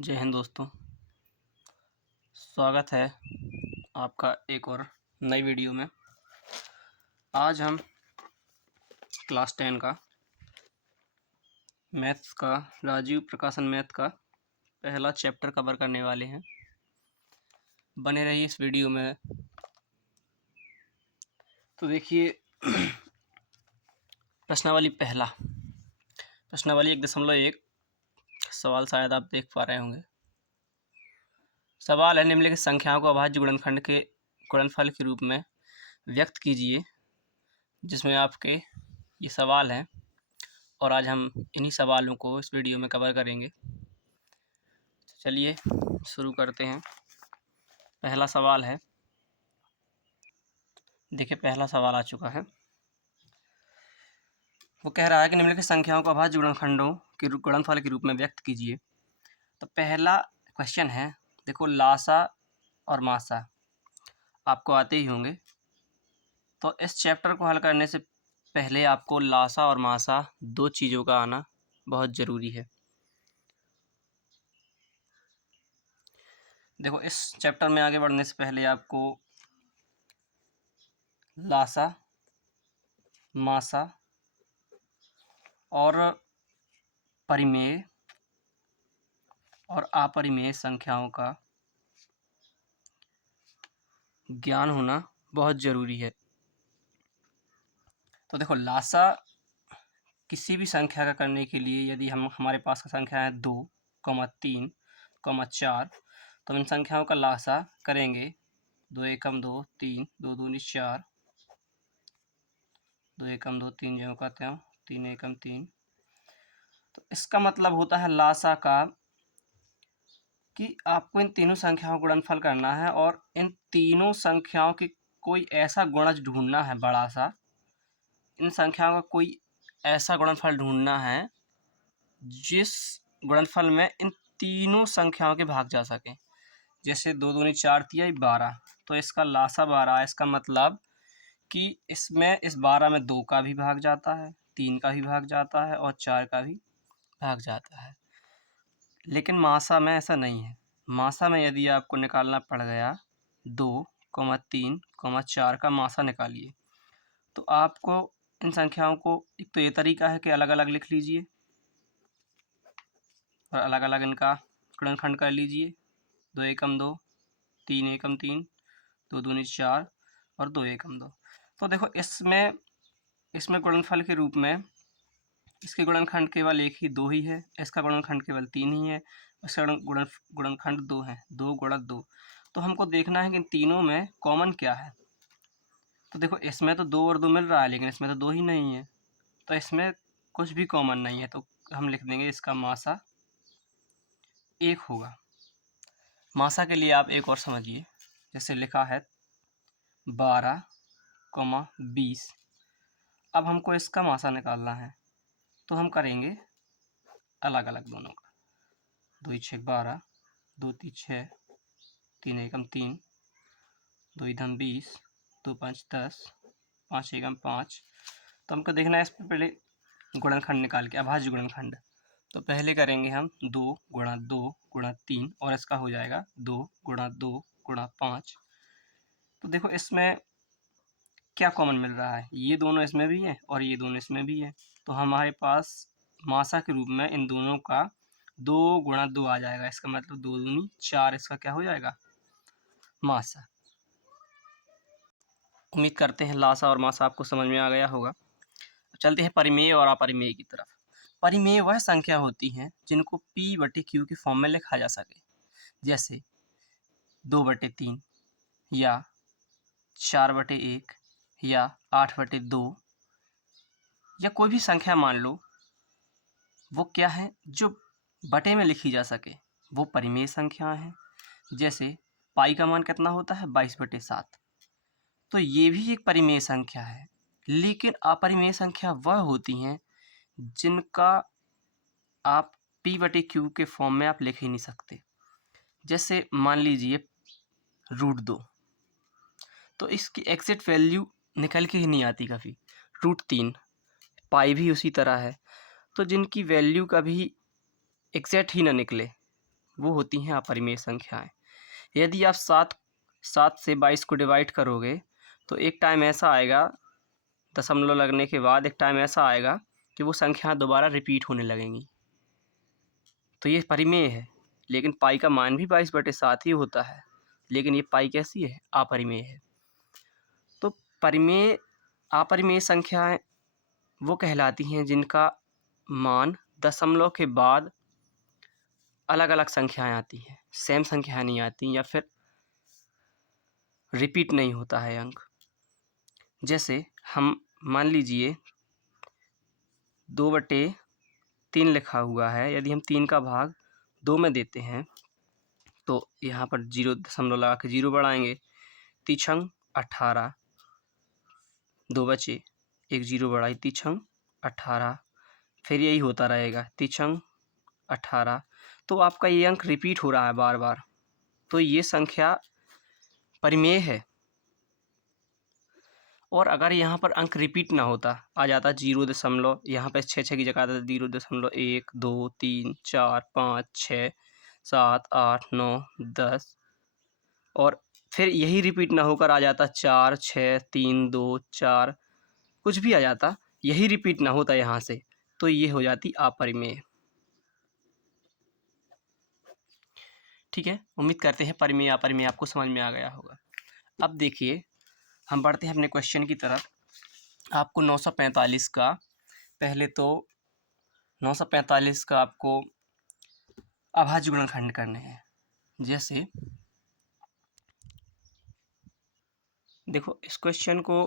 जय हिंद दोस्तों, स्वागत है आपका एक और नई वीडियो में। आज हम क्लास 10 का मैथ्स का राजीव प्रकाशन मैथ का पहला चैप्टर कवर करने वाले हैं। बने रहिए इस वीडियो में। तो देखिए प्रश्नावली पहला, प्रश्नावली 1.1 सवाल शायद आप देख पा रहे होंगे। सवाल है, निम्नलिखित संख्याओं को अभाज्य गुणनखंड के गुणनफल के रूप में व्यक्त कीजिए। जिसमें आपके ये सवाल हैं और आज हम इन्हीं सवालों को इस वीडियो में कवर करेंगे। चलिए शुरू करते हैं। पहला सवाल है, देखिए पहला सवाल आ चुका है। वो कह रहा है कि निम्नलिखित संख्याओं को अभाज्य गुणनखंडों के गुणनफल के रूप में व्यक्त कीजिए। तो पहला क्वेश्चन है, देखो लासा और मासा आपको आते ही होंगे। तो इस चैप्टर को हल करने से पहले आपको लासा और मासा दो चीज़ों का आना बहुत ज़रूरी है। देखो इस चैप्टर में आगे बढ़ने से पहले आपको लासा, मासा और परिमेय और अपरिमेय संख्याओं का ज्ञान होना बहुत ज़रूरी है। तो देखो लासा किसी भी संख्या का करने के लिए, यदि हमारे पास का संख्या है 2, 3, 4, तो इन संख्याओं का लासा करेंगे 2 एकम 2, 3, 2 दूनी 4, 2 एकम 2, 3 ज्यों का त्यों, 3 एकम 3। तो इसका मतलब होता है लासा का कि आपको इन तीनों संख्याओं का गुणनफल करना है और इन तीनों संख्याओं की कोई ऐसा गुणज ढूंढना है बड़ा सा। इन संख्याओं का कोई ऐसा गुणनफल ढूंढना है जिस गुणनफल में इन तीनों संख्याओं के भाग जा सके। जैसे 2 दूनी 4 तिया 12, तो इसका लासा 12 है। इसका मतलब कि इसमें इस 12 में 2 का भी भाग जाता है, 3 का भी भाग जाता है और 4 का भी भाग जाता है। लेकिन मासा में ऐसा नहीं है। मासा में यदि आपको निकालना पड़ गया 2, 3, 4 का मासा निकालिए, तो आपको इन संख्याओं को एक तो ये तरीका है कि अलग अलग लिख लीजिए और अलग अलग इनका गुणनखंड कर लीजिए। 2 एकम 2, 3 एकम 3, 2 दूनी 4 और 2 एकम 2। तो देखो इसमें गुणनफल के रूप में इसके गुणनखंड केवल एक ही 2 ही है, इसका गुणनखंड केवल 3 ही है, इसका गुणनखंड 2 है, 2 गुणक 2। तो हमको देखना है कि इन तीनों में कॉमन क्या है। तो देखो इसमें तो 2 और 2 मिल रहा है, लेकिन इसमें तो 2 ही नहीं है, तो इसमें कुछ भी कॉमन नहीं है। तो हम लिख देंगे इसका मासा 1 होगा। मासा के लिए आप एक और समझिए, जैसे लिखा है 12, 20। अब हमको इसका मासा निकालना है, तो हम करेंगे अलग अलग दोनों का। 2 छः 12, 2 तीन 6, 3 एकम 3, 2 इधम 20, 2 5 10, 5 एकम 5। तो हमको देखना है इस पर पहले गुणनखंड निकाल के, अभाज्य गुणनखंड। तो पहले करेंगे हम 2 गुणा 2 गुणा 3 और इसका हो जाएगा 2 गुणा 2 गुणा 5। तो देखो इसमें क्या कॉमन मिल रहा है, ये दोनों इसमें भी है और ये दोनों इसमें भी है। तो हमारे पास मासा के रूप में इन दोनों का 2 गुणा 2 आ जाएगा। इसका मतलब 2 दूनी 4, इसका क्या हो जाएगा, मासा। उम्मीद करते हैं लासा और मासा आपको समझ में आ गया होगा। चलते हैं परिमेय और अपरिमेय की तरफ। परिमेय वह संख्या होती हैं जिनको P/Q के फॉर्म में लिखा जा सके, जैसे 2/3 या 4/1 या 8/2 या कोई भी संख्या मान लो, वो क्या है जो बटे में लिखी जा सके, वो परिमेय संख्या है। जैसे पाई का मान कितना होता है, 22/7, तो ये भी एक परिमेय संख्या है। लेकिन अपरिमेय संख्या वह होती हैं जिनका आप P/Q के फॉर्म में आप लिख ही नहीं सकते। जैसे मान लीजिए √2, तो इसकी एग्जैक्ट वैल्यू निकल के ही नहीं आती कभी। √3, पाई भी उसी तरह है। तो जिनकी वैल्यू कभी एग्जैक्ट ही ना निकले, वो होती हैं अपरिमेय संख्याएं। यदि आप 7 से 22 को डिवाइड करोगे तो एक टाइम ऐसा आएगा, दशमलव लगने के बाद एक टाइम ऐसा आएगा कि वो संख्या दोबारा रिपीट होने लगेंगी। तो ये परिमेय है, लेकिन पाई का मान भी 22/7 ही होता है, लेकिन ये पाई कैसी है? अपरिमेय है। तो परिमेय अपरिमेय संख्याएं वो कहलाती हैं जिनका मान दशमलव के बाद अलग अलग संख्याएं आती हैं, सेम संख्याएं नहीं आती, या फिर रिपीट नहीं होता है अंक। जैसे हम मान लीजिए 2/3 लिखा हुआ है, यदि हम 3 का भाग 2 में देते हैं तो यहाँ पर 0 दशमलव लगा के 0 बढ़ाएंगे, 3×6 18, 2 बचे, एक 0 बढ़ाई, 3×6 18, फिर यही होता रहेगा, 3×6 18। तो आपका ये अंक रिपीट हो रहा है बार बार, तो ये संख्या परिमेय है। और अगर यहाँ पर अंक रिपीट ना होता, आ जाता 0 दशमलव, यहाँ पे 6 की जगह आता 0.1 2 3 4 5 6 7 8 9 10, और फिर यही रिपीट ना होकर आ जाता 4 6 3 2 4, कुछ भी आ जाता, यही रिपीट ना होता यहाँ से, तो ये हो जाती अपरिमेय। ठीक है, उम्मीद करते हैं परिमेय अपरिमेय आपको समझ में आ गया होगा। अब देखिए हम बढ़ते हैं अपने क्वेश्चन की तरफ। आपको 945 का, पहले तो 945 का आपको अभाज्य गुणनखंड करने हैं। जैसे देखो, इस क्वेश्चन को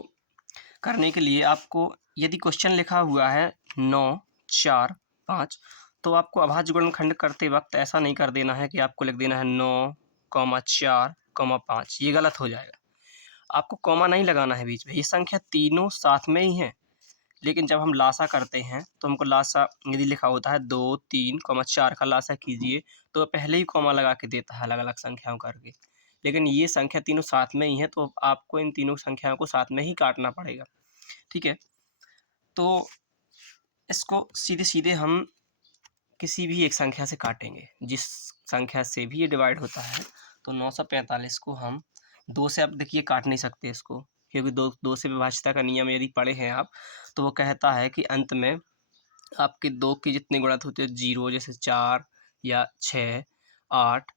करने के लिए आपको, यदि क्वेश्चन लिखा हुआ है 9 4 5, तो आपको अभाज्य गुणनखंड करते वक्त ऐसा नहीं कर देना है कि आपको लिख देना है 9, 4, 5, ये गलत हो जाएगा। आपको कॉमा नहीं लगाना है बीच में, ये संख्या तीनों साथ में ही हैं, लेकिन जब हम लासा करते हैं तो हमको लासा यदि लिखा होता है 2, 3, 4 का लासा कीजिए, तो पहले ही कॉमा लगा के देता है अलग अलग संख्याओं करके, लेकिन ये संख्या तीनों साथ में ही है, तो आपको इन तीनों संख्याओं को साथ में ही काटना पड़ेगा। ठीक है, तो इसको सीधे सीधे हम किसी भी एक संख्या से काटेंगे, जिस संख्या से भी ये डिवाइड होता है। तो 945 को हम 2 से, अब देखिए काट नहीं सकते इसको, क्योंकि दो से विभाज्यता का नियम यदि पढ़े हैं आप, तो वो कहता है कि अंत में आपके 2 के जितने गुणित होते हैं 0, जैसे 4 या 6 8,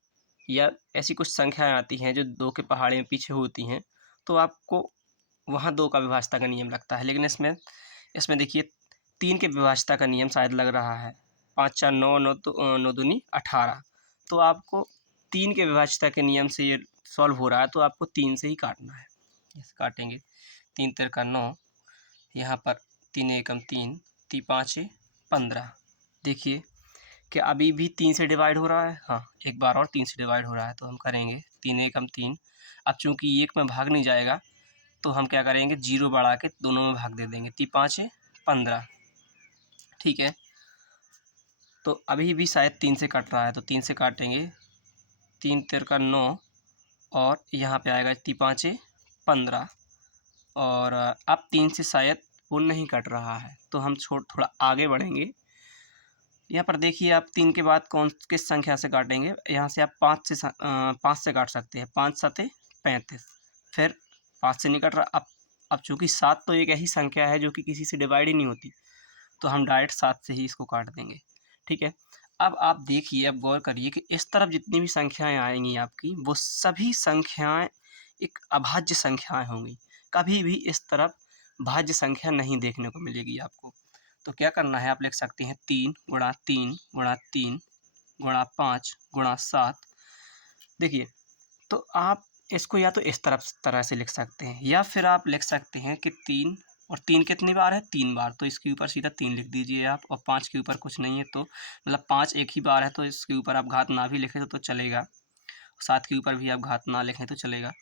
या ऐसी कुछ संख्याएं आती हैं जो 2 के पहाड़े में पीछे होती हैं, तो आपको वहाँ 2 का विभाज्यता का नियम लगता है। लेकिन इसमें इसमें देखिए 3 के विभाज्यता का नियम शायद लग रहा है, 5 4 9 9 9 दूनी 18, तो आपको 3 के विभाज्यता के नियम से ये सॉल्व हो रहा है, तो आपको 3 से ही काटना है। इसे काटेंगे, 3 तिरका 9, यहाँ पर 3 एकम 3, 3 5 15। देखिए कि अभी भी 3 से डिवाइड हो रहा है, हाँ एक बार और 3 से डिवाइड हो रहा है, तो हम करेंगे 3 एकम 3। अब चूँकि 1 में भाग नहीं जाएगा, तो हम क्या करेंगे, 0 बढ़ा के दोनों में भाग दे देंगे, 3 5 15। ठीक है, तो अभी भी शायद 3 से कट रहा है, तो 3 से काटेंगे, 3 तिरका 9, और यहाँ पे आएगा 3 5 15, और अब 3 से शायद वो नहीं कट रहा है, तो हम थोड़ा आगे बढ़ेंगे। यहाँ पर देखिए आप 3 के बाद किस संख्या से काटेंगे, यहाँ से आप 5 से काट सकते हैं, 5 7 35, फिर 5 से नहीं कट रहा। अब चूँकि 7 तो एक ऐसी संख्या है जो कि किसी से डिवाइड ही नहीं होती, तो हम डायरेक्ट 7 से ही इसको काट देंगे। ठीक है, अब आप देखिए, अब गौर करिए कि इस तरफ जितनी भी संख्याएं आएंगी आपकी, वो सभी संख्याएं एक अभाज्य संख्याएं होंगी, कभी भी इस तरफ भाज्य संख्या नहीं देखने को मिलेगी आपको। तो क्या करना है, आप लिख सकते हैं 3 गुणा 3 गुणा 3 गुणा 5 गुणा 7। देखिए, तो आप इसको या तो इस तरह से लिख सकते हैं, या फिर आप लिख सकते हैं कि 3 और 3 कितनी बार है, 3 बार, तो इसके ऊपर सीधा 3 लिख दीजिए आप, और 5 के ऊपर कुछ नहीं है, तो मतलब 5 एक ही बार है, तो इसके ऊपर आप घात ना भी लिखें तो चलेगा, 7 के ऊपर भी आप घात ना लिखें तो चलेगा।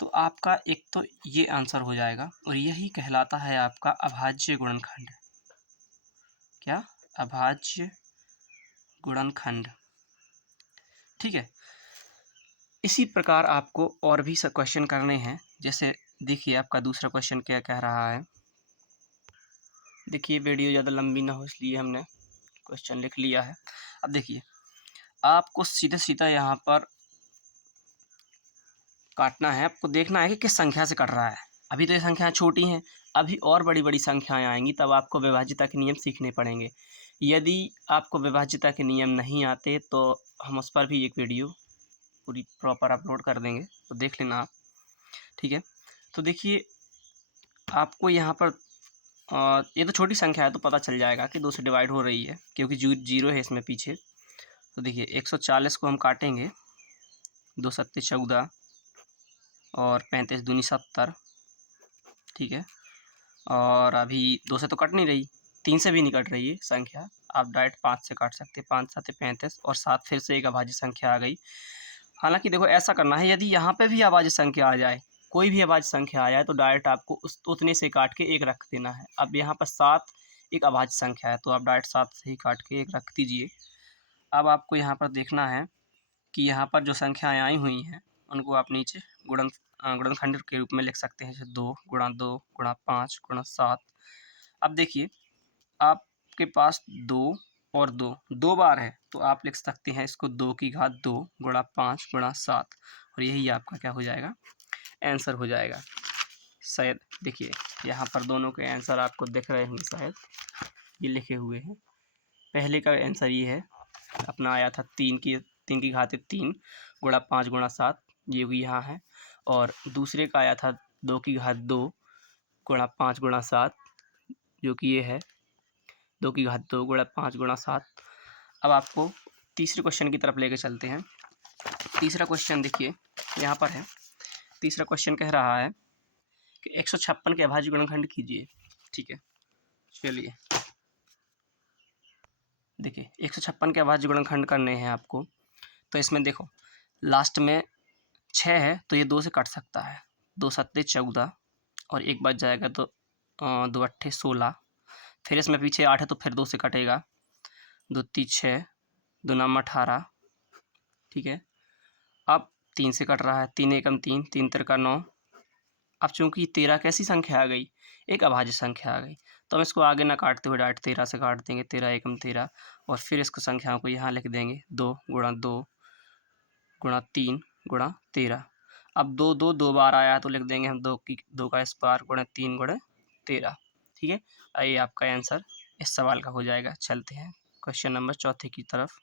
तो आपका एक तो ये आंसर हो जाएगा, और यही कहलाता है आपका अभाज्य गुणनखंड। क्या? अभाज्य गुणनखंड। ठीक है, इसी प्रकार आपको और भी क्वेश्चन करने हैं। जैसे देखिए आपका दूसरा क्वेश्चन क्या कह रहा है। देखिए वीडियो ज़्यादा लंबी ना हो इसलिए हमने क्वेश्चन लिख लिया है। अब देखिए आपको सीधा सीधा यहाँ पर काटना है, आपको देखना है कि किस संख्या से कट रहा है। अभी तो ये संख्याएं छोटी हैं, अभी और बड़ी बड़ी संख्याएं आएंगी, तब आपको विभाज्यता के नियम सीखने पड़ेंगे। यदि आपको विभाज्यता के नियम नहीं आते तो हम उस पर भी एक वीडियो पूरी प्रॉपर अपलोड कर देंगे, तो देख लेना आप, ठीक है। तो देखिए आपको यहाँ पर ये तो छोटी संख्या है तो पता चल जाएगा कि 2 से डिवाइड हो रही है, क्योंकि जीरो है इसमें पीछे। तो देखिए 140 को हम काटेंगे, 2 सत्ते 14 और 35 दूनी 70, ठीक है। और अभी 2 से तो कट नहीं रही, 3 से भी नहीं कट रही है संख्या, आप डायरेक्ट 5 से काट सकते हैं। 5 7 35 और 7 फिर से एक अभाज्य संख्या आ गई। हालांकि देखो ऐसा करना है, यदि यहाँ पे भी अभाज्य संख्या आ जाए, कोई भी अभाज्य संख्या आ जाए, तो डायरेक्ट आपको उतने से काट के एक रख देना है। अब यहाँ पर 7 एक अभाज्य संख्या है, तो आप डायरेक्ट 7 से ही काट के एक रख दीजिए। अब आपको यहाँ पर देखना है कि यहाँ पर जो संख्याएँ आई हुई हैं उनको आप नीचे गुणनखंड के रूप में लिख सकते हैं, जैसे 2 गुणा 2 गुणा 5 गुणा 7। अब देखिए आपके पास 2 और 2 2 बार है, तो आप लिख सकते हैं इसको 2 की घात 2 गुणा 5 गुणा 7, और यही आपका क्या हो जाएगा, आंसर हो जाएगा। शायद देखिए यहाँ पर दोनों के आंसर आपको दिख रहे होंगे, शायद ये लिखे हुए हैं। पहले का आंसर ये है अपना, आया था 3 की घात 3 गुणा 5 गुणा 7, ये भी यहाँ है। और दूसरे का आया था 2 की घात 2 गुणा 5 गुणा 7, जो कि ये है 2 की घात 2 गुणा 5 गुणा 7। अब आपको तीसरे क्वेश्चन की तरफ लेके चलते हैं। तीसरा क्वेश्चन देखिए यहाँ पर है। तीसरा क्वेश्चन कह रहा है कि 156 के अभाज्य गुणनखंड कीजिए, ठीक है। चलिए देखिए 156 के अभाज्य गुणनखंड करने हैं आपको, तो इसमें देखो लास्ट में 6 है तो ये 2 से कट सकता है, 2 सत्ते 14 और एक बच जाएगा, तो 2 अट्ठे 16, फिर इसमें पीछे 8 है तो फिर 2 से कटेगा, 2 ती 6 2 नाम 18, ठीक है। अब 3 से कट रहा है, 3 एकम 3 3 तिरका 9। अब चूंकि 13 कैसी संख्या आ गई, एक अभाज्य संख्या आ गई, तो हम इसको आगे ना काटते हुए डायरेक्ट 13 से काट देंगे, 13 एकम 13, और फिर इसको संख्याओं को यहाँ लिख देंगे 2 गुणा 2 गुणा 3 गुणा 13। अब 2 2 2 बार आया तो लिख देंगे हम 2 का स्क्वायर गुणा 3 गुणा 13, ठीक है। आइए आपका आंसर इस सवाल का हो जाएगा। चलते हैं क्वेश्चन नंबर चौथे की तरफ।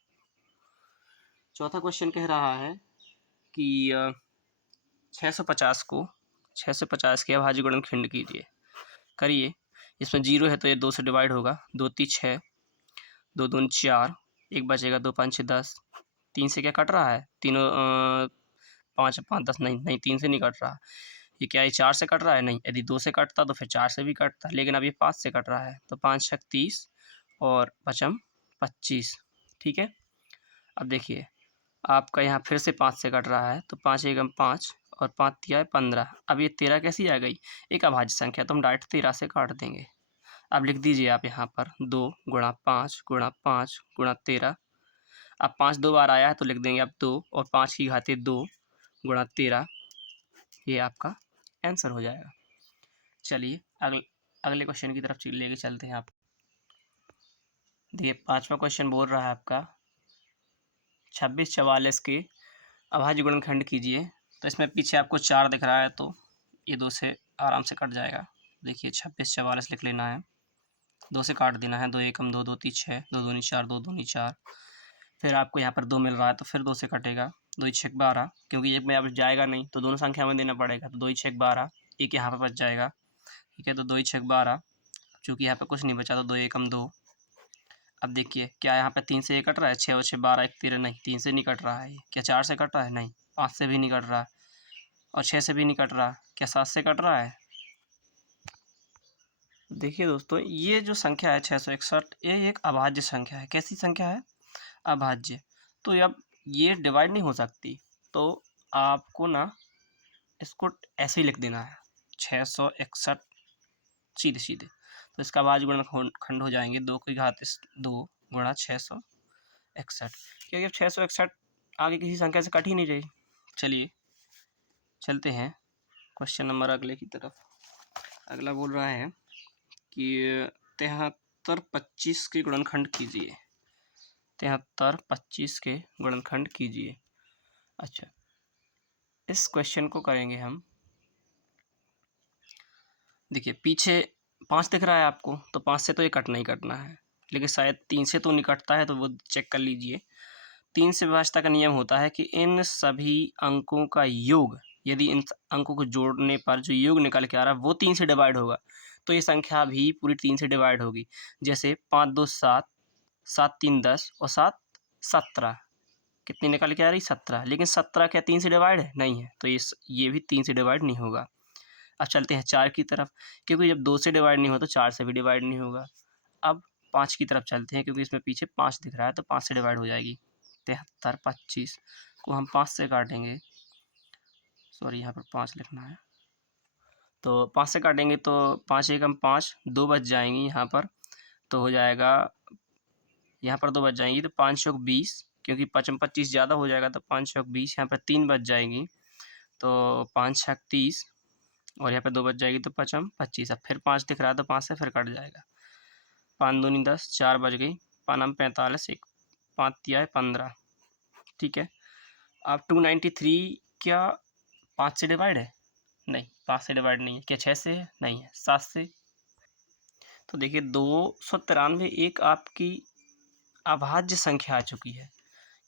चौथा क्वेश्चन कह रहा है कि 650 के अभाज्य गुणनखंड कीजिए। करिए, इसमें 0 है तो ये 2 से डिवाइड होगा, 2 ती 6 2 दूनी 4, एक बचेगा, 2 5 6 10। 3 से क्या कट रहा है, तीनों 5 5 10, नहीं नहीं 3 से नहीं कट रहा। ये क्या है, 4 से कट रहा है, नहीं। यदि 2 से कटता तो फिर 4 से भी कटता, लेकिन अब ये 5 से कट रहा है, तो 5 6 30 और पचम 25, ठीक है। अब देखिए आपका यहाँ फिर से 5 से कट रहा है, तो 5 एकम 5 और 5 तिया 15। अब ये 13 कैसी आ गई, एक अभाज्य संख्या, तो हम डायरेक्ट 13 से काट देंगे। अब लिख दीजिए आप यहाँ पर 2 गुणा 5 गुणा 5 गुणा 13। अब 5 2 बार आया है तो लिख देंगे आप 2 और 5 की घाते 2 गुणा 13, ये आपका आंसर हो जाएगा। चलिए अगले क्वेश्चन की तरफ लेके चलते हैं आप। देखिए 5वां क्वेश्चन बोल रहा है आपका 26 44 के अभाज्य गुणनखंड कीजिए। तो इसमें पीछे आपको 4 दिख रहा है, तो ये 2 से आराम से कट जाएगा। देखिए 26 44 लिख लेना है, 2 से काट देना है, 2 एकम 2 2 ती 6 2 दूनी 4 2 दूनी 4। फिर आपको यहाँ पर 2 मिल रहा है तो फिर 2 से कटेगा, 2 6 12, क्योंकि एक में अब जाएगा नहीं तो दोनों संख्या में देना पड़ेगा, तो 2 6 12, एक यहाँ पर बच जाएगा, ठीक है। तो 2 6 12, चूँकि यहाँ पर कुछ नहीं बचा तो 2 एकम 2। अब देखिए क्या यहाँ पे 3 से ये कट रहा है, 6 और 6 12 1 13, नहीं 3 से नहीं कट रहा है। क्या 4 से कट रहा है, नहीं 5 से भी नहीं कट रहा, और 6 से भी नहीं कट रहा। क्या 7 से कट रहा है। देखिए दोस्तों ये जो संख्या है 661, ये एक अभाज्य संख्या है। कैसी संख्या है, अभाज्य। तो अब ये डिवाइड नहीं हो सकती, तो आपको ना इसको ऐसे ही लिख देना है 661 सीधे सीधे। तो इसका अभाज्य गुणनखंड हो जाएंगे 2 की घात 2 गुणा 661, क्योंकि अब 661 आगे किसी संख्या से कट ही नहीं रही। चलिए चलते हैं क्वेश्चन नंबर अगले की तरफ। अगला बोल रहा है कि 73 25 के गुणनखंड कीजिए। 73 25 के गुणनखंड कीजिए। अच्छा, इस क्वेश्चन को करेंगे हम। देखिए पीछे 5 दिख रहा है आपको, तो 5 से तो ये कटना ही कटना है, लेकिन शायद 3 से तो नहीं कटता है, तो वो चेक कर लीजिए। 3 से विभाज्यता का नियम होता है कि इन सभी अंकों का योग, यदि इन अंकों को जोड़ने पर जो योग निकल के आ रहा है वो 3 से डिवाइड होगा, तो ये संख्या भी पूरी 3 से डिवाइड होगी। जैसे 5 2 7, 7 3 10 और 7 17, कितनी निकल के आ रही 17, लेकिन 17 क्या 3 से डिवाइड है? नहीं है, तो ये भी 3 से डिवाइड नहीं होगा। अब चलते हैं 4 की तरफ, क्योंकि जब 2 से डिवाइड नहीं हो तो 4 से भी डिवाइड नहीं होगा। अब 5 की तरफ चलते हैं, क्योंकि इसमें पीछे 5 दिख रहा है, तो 5 से डिवाइड हो जाएगी। 73 25 को हम 5 से काटेंगे, सॉरी यहाँ पर 5 लिखना है, तो 5 से काटेंगे तो 5 एकम 5, 2 बच जाएंगी यहाँ पर, तो हो जाएगा यहाँ पर 2 बच जाएंगी, तो 5 चौक 20, क्योंकि 5 में 25 ज़्यादा हो जाएगा, तो 5 चौक 20, यहाँ पर 3 बच जाएंगी, तो 5 छक 30, और यहाँ पे 2 बच जाएगी, तो 5 25। अब फिर 5 दिख रहा है तो 5 से फिर कट जाएगा। 5 दूनी 10, 4 बच गई, 5 45, 1 5 तिया 15, ठीक है। अब 293 क्या 5 से डिवाइड है? नहीं, 5 से डिवाइड नहीं है। क्या 6 से है? नहीं है। 7 से? तो देखिए 293 एक आपकी अभाज्य संख्या आ चुकी है,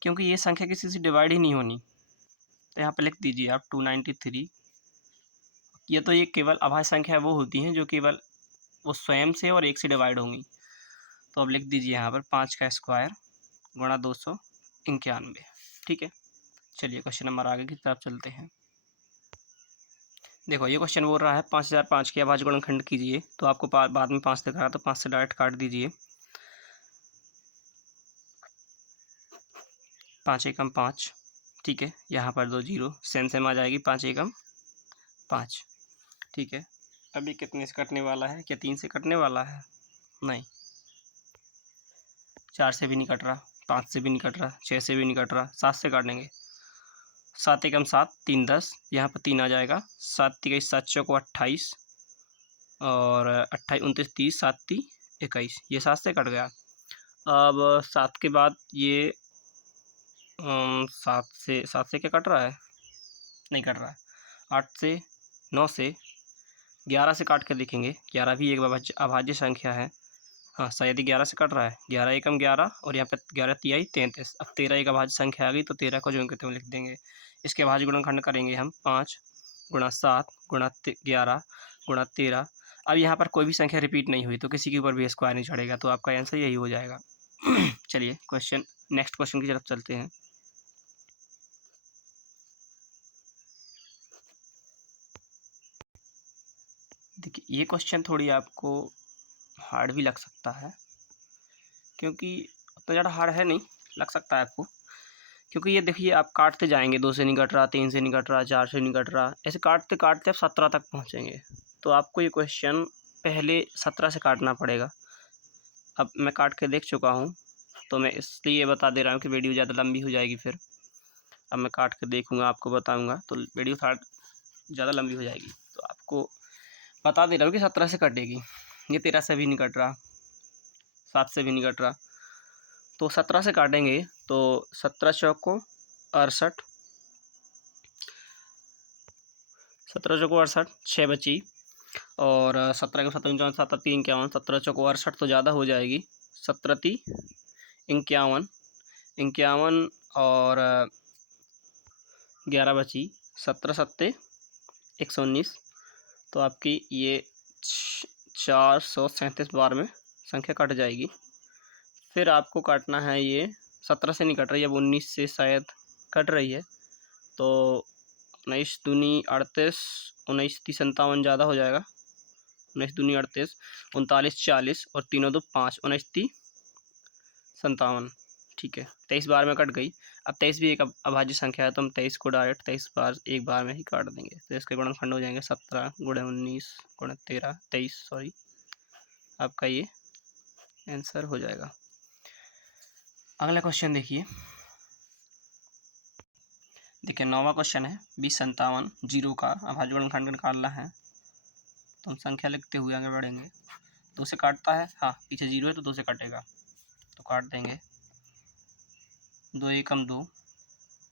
क्योंकि ये संख्या किसी से डिवाइड ही नहीं होनी। तो यहाँ पे लिख दीजिए आप 293। ये केवल अभाज्य संख्या वो होती हैं जो केवल वो स्वयं से और 1 से डिवाइड होंगी। तो अब लिख दीजिए यहाँ पर 5 का स्क्वायर गुणा 291, ठीक है। चलिए क्वेश्चन नंबर आगे की तरफ चलते हैं। देखो ये क्वेश्चन बोल रहा है 5005 की अभाज्य गुणनखंड कीजिए, तो आपको बाद में 5 दिख रहा है, तो 5 से डायरेक्ट काट दीजिए। 5 एकम 5, ठीक है। यहाँ पर 2 जीरो सेम आ जाएगी, 5 एकम 5, ठीक है। अभी कितने से कटने वाला है? क्या 3 से कटने वाला है? नहीं, 4 से भी नहीं कट रहा, 5 से भी नहीं कट रहा, 6 से भी नहीं कट रहा, 7 से काटेंगे। 7 एकम 7, 3 10, यहाँ पर 3 आ जाएगा, 7 3 7 चौको 28, और 28 29 30, 7 3 21, ये 7 से कट गया। अब 7 के बाद ये 7 से क्या कट रहा है? नहीं कट रहा है। 8 से 9 से 11 से काट कर देखेंगे, 11 भी एक अभाज्य संख्या है। हाँ, शायद ही 11 से कट रहा है। 11 एकम 11, और यहाँ पे 11 तिहाई 33। अब 13 एक अभाज्य संख्या आ गई, तो 13 को जो कहते हैं लिख देंगे। इसके अभाज्य गुणनखंड करेंगे हम 5 गुणा 7 गुणा 11 गुणा 13। अब यहाँ पर कोई भी संख्या रिपीट नहीं हुई, तो किसी के ऊपर भी स्क्वायर नहीं चढ़ेगा, तो आपका आंसर यही हो जाएगा। चलिए नेक्स्ट क्वेश्चन की तरफ चलते हैं। देखिए ये क्वेश्चन थोड़ी आपको हार्ड भी लग सकता है, क्योंकि उतना ज़्यादा हार्ड है नहीं, लग सकता है आपको, क्योंकि ये देखिए आप काटते जाएंगे, 2 से नहीं कट रहा, 3 से नहीं कट रहा, 4 से नहीं कट रहा, ऐसे काटते काटते आप 17 तक पहुँचेंगे, तो आपको ये क्वेश्चन पहले 17 से काटना पड़ेगा। अब मैं काट के देख चुका हूँ, तो मैं इसलिए बता दे रहा हूँ कि वीडियो ज़्यादा लंबी हो जाएगी फिर। अब मैं काट के देखूँगा, आपको बताऊँगा, तो वीडियो ज़्यादा लंबी हो जाएगी, तो आपको बता दे रहा हूँ कि 17 से कटेगी। ये 13 से भी नहीं कट रहा, 7 से भी नहीं कट रहा, तो 17 से काटेंगे, तो 17 चौको 68, 17 चौको 68, 6 बची, और 17 के 7 51, 7 3 51, 17 चौको 68 तो ज़्यादा हो जाएगी, 17 3 51, 51, और 11 बची, 17 7 119, तो आपकी ये 437 बार में संख्या कट जाएगी। फिर आपको काटना है, ये 17 से नहीं कट रही, अब 19 से शायद कट रही है, तो 19 दूनी 38, 19 30 57 ज़्यादा हो जाएगा, 19 दूनी 38, 39 40, और 3 2 5, 19 30 57, ठीक है। 23 बार में कट गई। अब 23 भी एक अभाज्य संख्या है, तो हम 23 को डायरेक्ट 23 बार एक बार में ही काट देंगे, तो इसके गुणनखंड हो जाएंगे 17 गुणे 19 गुणे 13 23, सॉरी, आपका ये आंसर हो जाएगा। अगला क्वेश्चन देखिए 9वां क्वेश्चन है 2057 जीरो का अभाज्य गुणनखंड निकालना है, तो हम संख्या लिखते हुए आगे बढ़ेंगे। 2 से काटता है, हाँ पीछे जीरो है तो 2 से कटेगा, तो काट देंगे। दो एकम दो,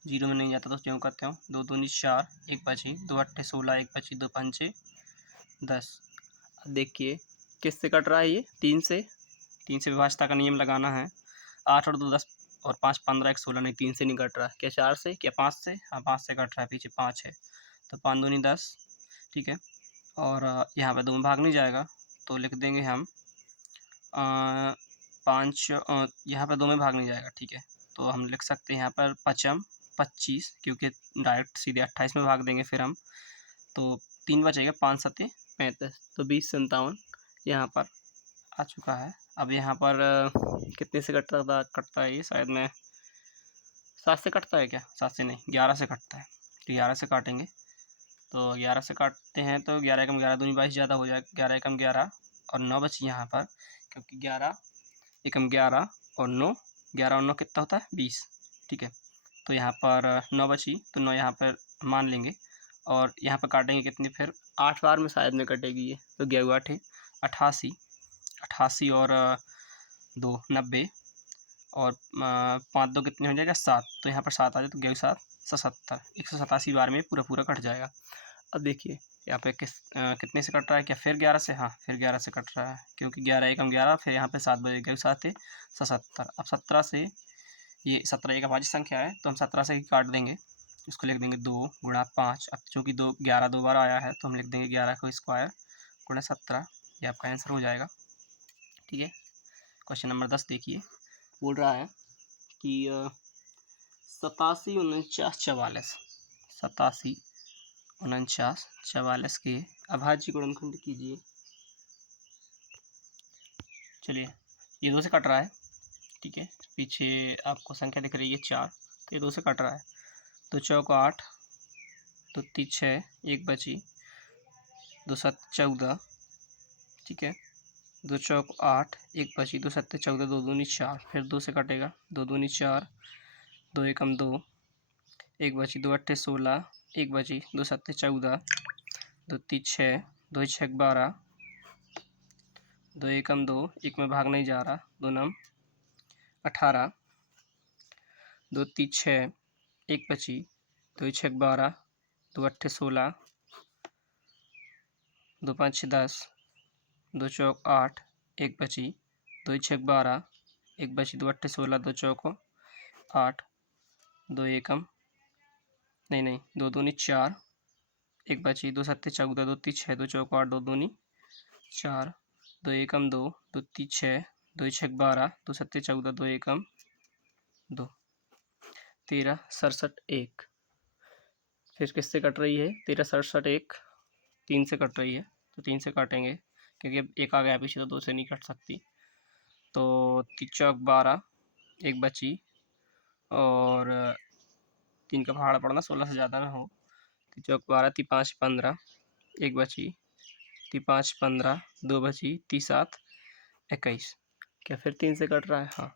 जीरो में नहीं जाता तो क्यों करते हो, दो दूनी चार, एक बची, दो अट्ठे 16, एक बची, दो पंचे 10। अब देखिए किससे कट रहा है ये, तीन से विभाज्यता का नियम लगाना है। 8 और 2 10 और 5 15, 1 16, नहीं 3 से नहीं कट रहा, क्या 4 से, क्या 5 से, हाँ 5 से कट रहा है, पीछे 5 है तो 5 दूनी 10, ठीक है। और यहाँ पे 2 में भाग नहीं जाएगा तो लिख देंगे हम 5, यहाँ पर 2 में भाग नहीं जाएगा, ठीक है। तो हम लिख सकते हैं यहाँ पर 5m 25, क्योंकि डायरेक्ट सीधे 28 में भाग देंगे फिर हम, तो 3 बचेगा, 5 सत्ते 35, तो 20 से 57 यहाँ पर आ चुका है। अब यहाँ पर कितने से कटता है ये, शायद में 7 से कटता है क्या, 7 से नहीं 11 से कटता है, तो 11 से काटेंगे। तो 11 से काटते हैं तो 11 एकम 11 दूनी 22 ज़्यादा हो जाएगा, 11 एकम 11 और 9 बची यहाँ पर, क्योंकि 11 एकम 11 और 9, 11 और 9 कितना होता है 20, ठीक है। तो यहाँ पर 9 बची तो 9 यहाँ पर मान लेंगे और यहाँ पर काटेंगे कितने, फिर 8 बार में शायद में कटेगी ये, तो 11 8 88, 88 और 2 90 और 5 2 कितने हो जाएगा 7, तो यहाँ पर 7 आ जाए तो 11 7 77, 187 बार में पूरा कट जाएगा। अब देखिए यहाँ पे कितने से कट रहा है, क्या फिर 11 से, हाँ फिर 11 से कट रहा है, क्योंकि 11 एकम 11, फिर यहाँ पे 7 बजे 7 है 77। अब 17 से, ये 17 एक अभाज्य संख्या है तो हम 17 से ही काट देंगे, इसको लिख देंगे 2 गुणा 5। अब चूँकि 11 2 बार आया है तो हम लिख देंगे 11 को स्क्वायर गुणा 17, ये आपका आंसर हो जाएगा, ठीक है। क्वेश्चन नंबर 10 देखिए, बोल रहा है कि 87 49 44, 87 49 44 के अभाज्य गुणनखंड कीजिए। चलिए ये 2 से कट रहा है, ठीक है, पीछे आपको संख्या दिख रही है 4, तो ये 2 से कट रहा है, तो चौक 8, तो 3 6, एक बची, 2 7 14, ठीक है, 2 चौक 8, एक बची, 2 7 14, 2 दूनी 4, फिर 2 से कटेगा, 2 दूनी 4, 2 एकम 2, एक बची, 2 अट्ठे 16, एक बची, 2 7 14, 2 3 6, 2 6 12, 2 एकम 2, एक में भाग नहीं जा रहा, 2 9 18, 2 3 6, एक बची, 2 6 12, 2 अट्ठे 16, 2 5 10, 2 चौक 8, एक बची, 2 6 12, एक बची, 2 अट्ठे 16, 2 चौक 8, 2 एकम नहीं 2 दूनी 4, एक बची, 2 7 14, 2 3 6, 2 चौक 8, 2 दूनी 4, 2 एकम 2, 2 3 6, 2 6 12, 2 7 14, 2 एकम 2, 13 67 1, फिर किससे कट रही है, 13 67 1 3 से कट रही है, तो 3 से काटेंगे, क्योंकि अब एक आ गया पीछे तो 2 से नहीं कट सकती, तो 3 चौक 12, एक बची, और 3 का पहाड़ा पड़ना 16 से ज़्यादा ना हो, 3 चौक 12, 3 5 15, एक बची, 3 5 15, 2 बची, 3 7 21, क्या फिर 3 से कट रहा है, हाँ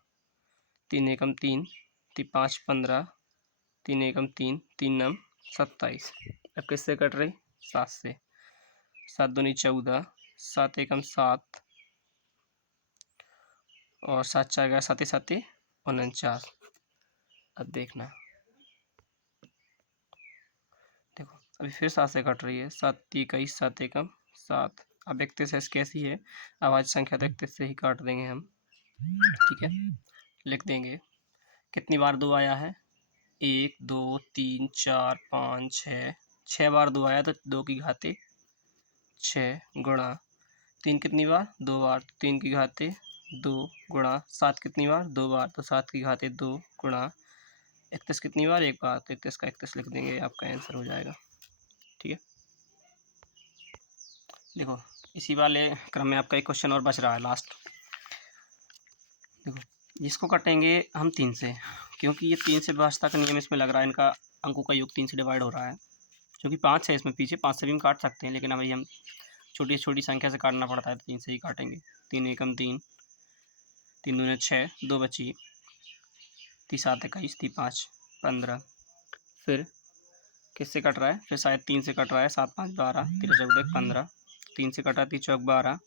3 एकम 3, 3 5 15, 3 एकम 3, 3 9 27, अब किससे कट रही, 7 से, 7 दूनी 14, 7 एकम 7 और 7 4 गया 7 7 49, अब देखना, देखो अभी फिर 7 से कट रही है, 7 21, 7 एकम 7, अब 31 है कैसी है, अभाज्य संख्या तो 31 से ही काट देंगे हम, ठीक है, लिख देंगे, कितनी बार 2 आया है, 1 2 3 4 5 6 बार 2 आया, तो 2 की घाते 6 गुणा 3 कितनी बार, 2 बार, 3 की घाते 2 गुणा 7 कितनी बार, 2 बार, तो 7 की घाते 2 गुणा 31 कितनी बार, एक बार, तो 31 का 31 लिख देंगे, आपका आंसर हो जाएगा, ठीक है। देखो इसी वाले क्रम में आपका एक क्वेश्चन और बच रहा है लास्ट, देखो जिसको कटेंगे हम 3 से, क्योंकि ये 3 से विभाज्यता का नियम इसमें लग रहा है, इनका अंकों का योग 3 से डिवाइड हो रहा है, क्योंकि 5 है इसमें पीछे, 5 से भी हम काट सकते हैं, लेकिन अभी हम छोटी छोटी संख्या से काटना पड़ता है, तो 3 से ही काटेंगे, 3 एकम 3, 3 दूने 6, 2 बची, 3 7 21, 3 5 15, फिर किससे कट रहा है, फिर शायद 3 से कट रहा है, 7 5 12, 13 14 15, 3 से कटा, 3 चौक 12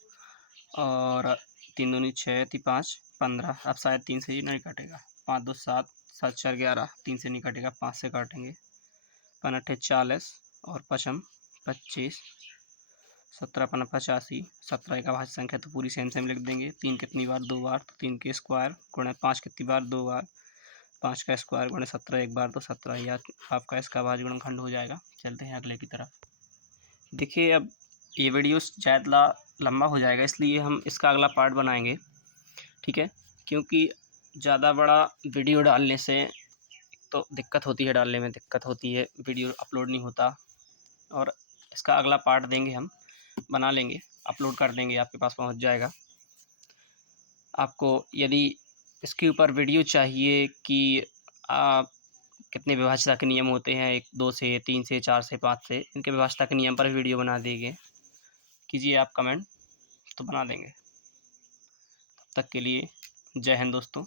और 3 दूनी 6, 3 5 15, अब शायद 3 से ही नहीं कटेगा, 5 2 7, 7 4 11, 3 से नहीं कटेगा, 5 से काटेंगे, 5 8 40 और 5 25, 17 5 85, 17 एक अभाज्य संख्या तो पूरी सेम सेम लिख देंगे। 3 कितनी बार, 2 बार, तो 3 के स्क्वायर गुणे 5 कितनी बार, 2 बार, 5 का स्क्वायर गुणे 17 एक बार, तो 17 या आपका इसका अभाज्य गुणनखंड हो जाएगा। चलते हैं अगले की तरफ। देखिए अब ये वीडियो ज़्यादा लंबा हो जाएगा, इसलिए हम इसका अगला पार्ट बनाएंगे, ठीक है, क्योंकि ज़्यादा बड़ा वीडियो डालने से तो दिक्कत होती है, डालने में दिक्कत होती है, वीडियो अपलोड नहीं होता। और इसका अगला पार्ट देंगे, हम बना लेंगे, अपलोड कर देंगे, आपके पास पहुंच जाएगा। आपको यदि इसके ऊपर वीडियो चाहिए कि कितने विभाज्यता के नियम होते हैं, 1 2 से, 3 से, 4 से, 5 से, इनके विभाज्यता के नियम पर वीडियो बना देंगे, कीजिए आप कमेंट, तो बना देंगे। तब तक के लिए जय हिंद दोस्तों।